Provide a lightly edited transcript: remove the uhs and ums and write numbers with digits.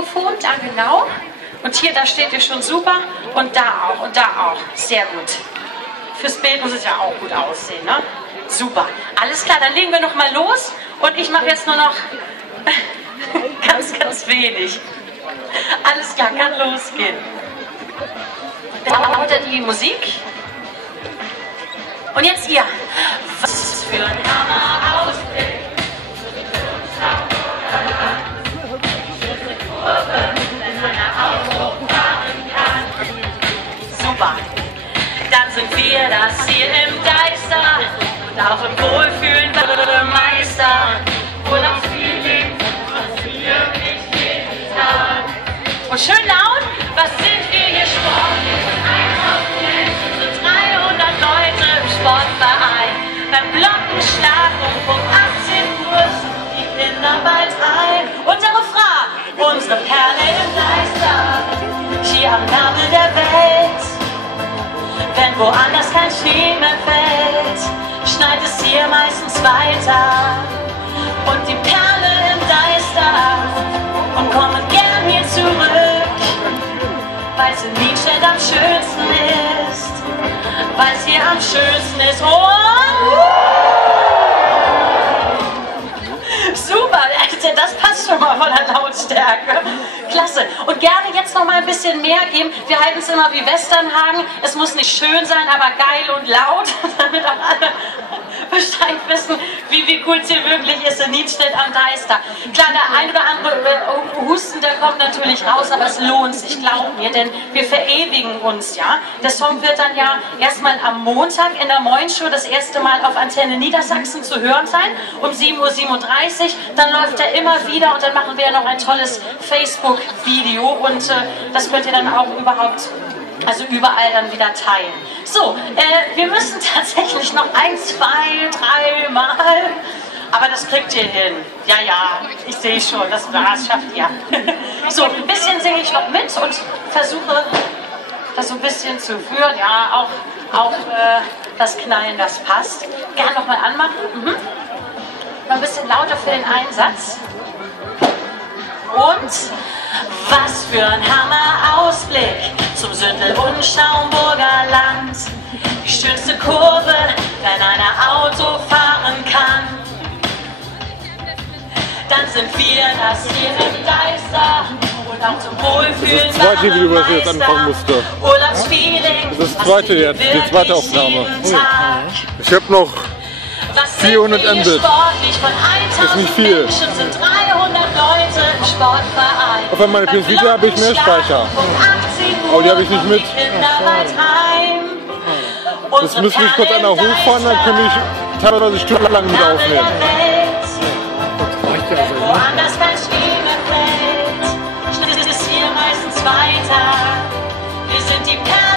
Mikrofon, da genau. Und hier, da steht ihr schon super. Und da auch und da auch. Sehr gut. Fürs Bild muss es ja auch gut aussehen, ne? Super. Alles klar, dann legen wir noch mal los. Und ich mache jetzt nur noch ganz wenig. Alles klar, kann losgehen. Dann wieder die Musik. Und jetzt ihr. Was für ein Hammer-Ausblick. Super. Dann sind wir das hier im Deister und auch im Wohlfühlen Meister. Urlaubsfeeling, was wir nicht jeden Tag. Und schön laut, was sind wir hier sportlich? 1000 Menschen, 300 Leute im Sportverein. Beim Glockenschlag um 18 Uhr sind die Kinder bald ein. Unser Refrain, unsere Perle im Deister, hier am Nabel der Welt. Wenn woanders kein Schnee mehr fällt, schneit es hier meistens weiter. Und die Perle im Deister und kommen gern hier zurück, weil es in Niedstedt am schönsten ist, weil es hier am schönsten ist. Super, das passt schon mal von der Lautstärke. Klasse. Und gerne jetzt noch mal ein bisschen mehr geben. Wir halten es immer wie Westernhagen. Es muss nicht schön sein, aber geil und laut, damit auch alle Bescheid wissen, wie cool es hier wirklich ist in Niedstedt am Deister. Klar, der ein oder andere Husten, der kommt natürlich raus, aber es lohnt sich, glaubt mir, denn wir verewigen uns, ja. Der Song wird dann ja erstmal am Montag in der Moin-Show das erste Mal auf Antenne Niedersachsen zu hören sein, um 7:37 Uhr. Dann läuft er immer wieder und dann machen wir ja noch ein tolles Facebook-Video und das könnt ihr dann auch überall dann wieder teilen. So, wir müssen tatsächlich noch 1, 2, 3 Mal, aber das kriegt ihr hin. Ja, ich sehe schon, das schafft ihr. So, ein bisschen singe ich noch mit und versuche das so ein bisschen zu führen. Ja, auch das Knallen, das passt. Gerne nochmal anmachen. Mal ein bisschen lauter für den Einsatz. Und was für ein Hammer-Ausblick zum Sündel- und Schaumburger Land. Die schönste Kurve, wenn einer Auto fahren kann. Dann sind wir das hier im Deister und auch zum Wohlfühlen. Das zweite Video, was ich jetzt anfangen musste. Urlaubsfeeling. Das ist das zweite jetzt, die zweite Aufnahme. Ich habe noch 400 Mbit. Ist nicht viel. Sind 300 Leute im Sportverein. Auf meine PS Vita habe ich mehr Speicher. Aber die habe ich nicht mit. Das müsste ich kurz einer hochfahren, dann könnte ich teilweise stundenlang mit aufnehmen.